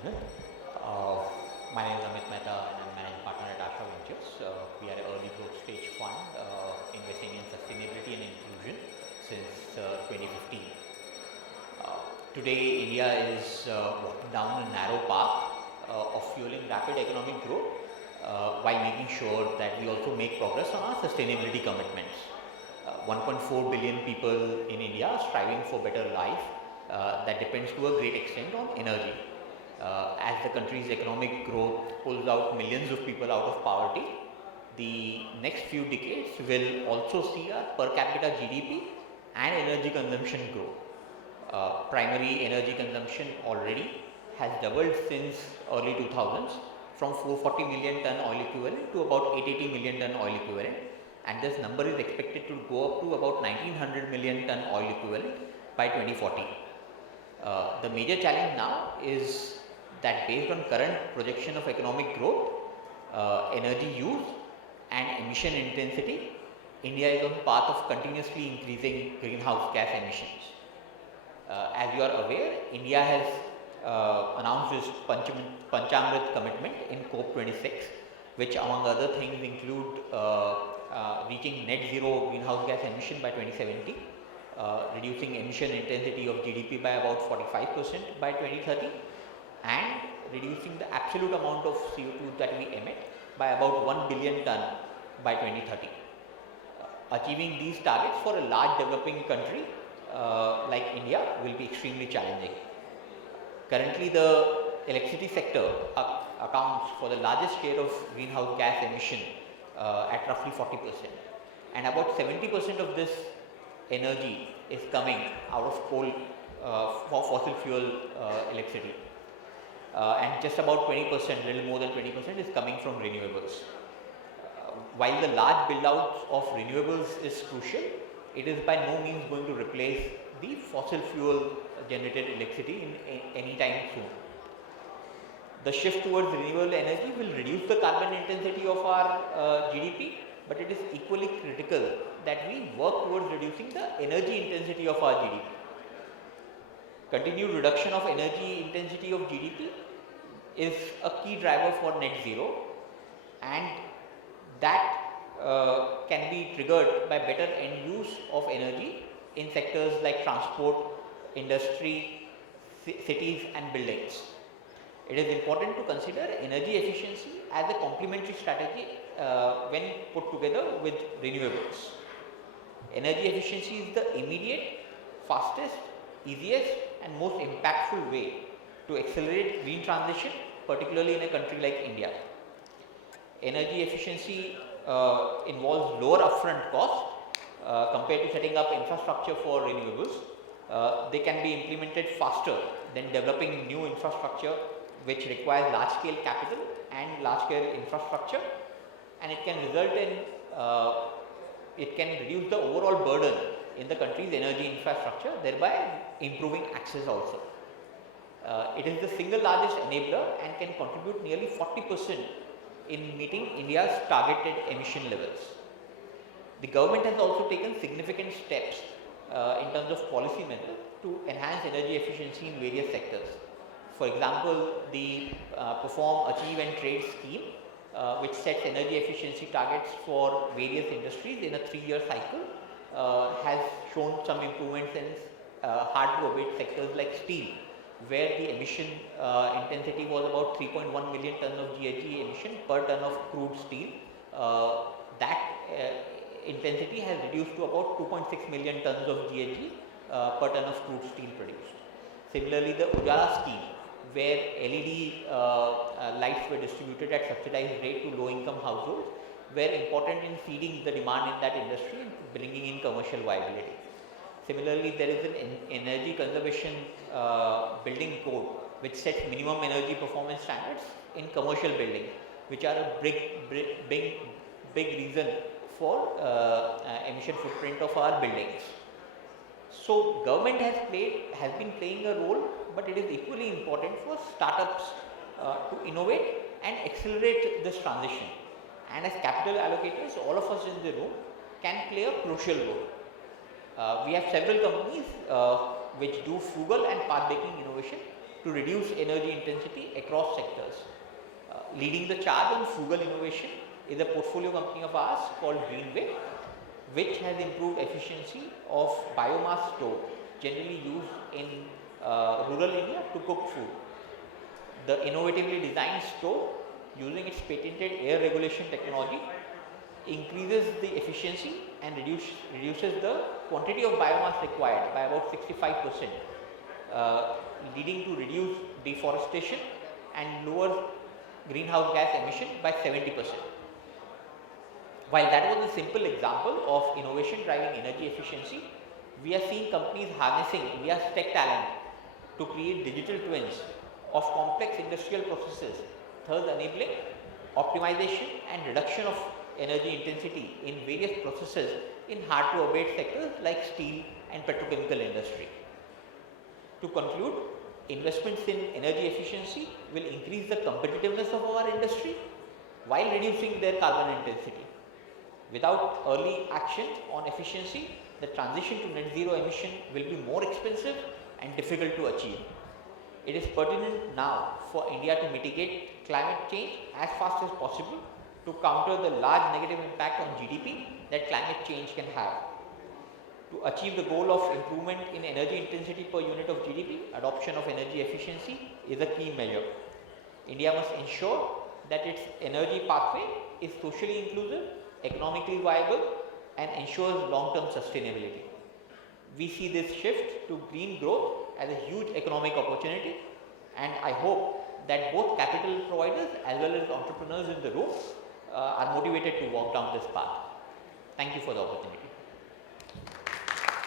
Uh, my name is Amit Mehta and I'm managing partner at Asha Ventures. We are an early growth stage fund investing in sustainability and inclusion since 2015. Today, India is walking down a narrow path of fueling rapid economic growth while making sure that we also make progress on our sustainability commitments. 1.4 billion people in India are striving for better life that depends to a great extent on energy. As the country's economic growth pulls out millions of people out of poverty, the next few decades will also see our per capita GDP and energy consumption grow. Primary energy consumption already has doubled since early 2000s from 440 million ton oil equivalent to about 880 million ton oil equivalent, and this number is expected to go up to about 1900 million ton oil equivalent by 2040. The major challenge now is that based on current projection of economic growth, energy use and emission intensity, India is on the path of continuously increasing greenhouse gas emissions. As you are aware, India has announced its Panchamrit commitment in COP26, which among other things include reaching net zero greenhouse gas emission by 2070, reducing emission intensity of GDP by about 45% by 2030, and reducing the absolute amount of CO2 that we emit by about 1 billion ton by 2030. Achieving these targets for a large developing country like India will be extremely challenging. Currently, the electricity sector accounts for the largest share of greenhouse gas emission at roughly 40%, and about 70% of this energy is coming out of coal for fossil fuel electricity. And just about 20%, little more than 20% is coming from renewables. While the large build out of renewables is crucial, it is by no means going to replace the fossil fuel generated electricity in any time soon. The shift towards renewable energy will reduce the carbon intensity of our GDP, but it is equally critical that we work towards reducing the energy intensity of our GDP. Continued reduction of energy intensity of GDP is a key driver for net zero, and that can be triggered by better end use of energy in sectors like transport, industry, cities and buildings. It is important to consider energy efficiency as a complementary strategy when put together with renewables. Energy efficiency is the immediate, fastest, easiest and most impactful way to accelerate green transition, particularly in a country like India. Energy efficiency involves lower upfront cost compared to setting up infrastructure for renewables. They can be implemented faster than developing new infrastructure which requires large scale capital and large scale infrastructure, and it can result in it can reduce the overall burden in the country's energy infrastructure, thereby improving access also. It is the single largest enabler and can contribute nearly 40% in meeting India's targeted emission levels. The government has also taken significant steps in terms of policy measures to enhance energy efficiency in various sectors. For example, the Perform, Achieve and Trade scheme, which sets energy efficiency targets for various industries in a 3-year cycle, has shown some improvements in hard to abate sectors like steel, where the emission intensity was about 3.1 million tons of GHG emission per ton of crude steel. That intensity has reduced to about 2.6 million tons of GHG per ton of crude steel produced. Similarly, the Ujala scheme, where LED lights were distributed at subsidized rate to low income households, were important in feeding the demand in that industry and bringing in commercial viability. Similarly, there is an energy conservation building code which sets minimum energy performance standards in commercial buildings, which are a big reason for emission footprint of our buildings. So government has been playing a role, but it is equally important for startups to innovate and accelerate this transition. And as capital allocators, all of us in the room can play a crucial role. We have several companies which do frugal and path-breaking innovation to reduce energy intensity across sectors. Leading the charge on frugal innovation is a portfolio company of ours called Greenway, which has improved efficiency of biomass stove generally used in rural India to cook food. The innovatively designed stove, using its patented air regulation technology, increases the efficiency and reduces the quantity of biomass required by about 65%, leading to reduced deforestation and lower greenhouse gas emission by 70%. While that was a simple example of innovation driving energy efficiency, we are seeing companies harnessing India's tech talent to create digital twins of complex industrial processes, thus enabling optimization and reduction of energy intensity in various processes in hard to abate sectors like steel and petrochemical industry. To conclude, investments in energy efficiency will increase the competitiveness of our industry while reducing their carbon intensity. Without early action on efficiency, the transition to net zero emission will be more expensive and difficult to achieve. It is pertinent now for India to mitigate climate change as fast as possible to counter the large negative impact on GDP that climate change can have. To achieve the goal of improvement in energy intensity per unit of GDP, adoption of energy efficiency is a key measure. India must ensure that its energy pathway is socially inclusive, economically viable, and ensures long-term sustainability. We see this shift to green growth as a huge economic opportunity, and I hope that both capital providers as well as entrepreneurs in the room are motivated to walk down this path. Thank you for the opportunity.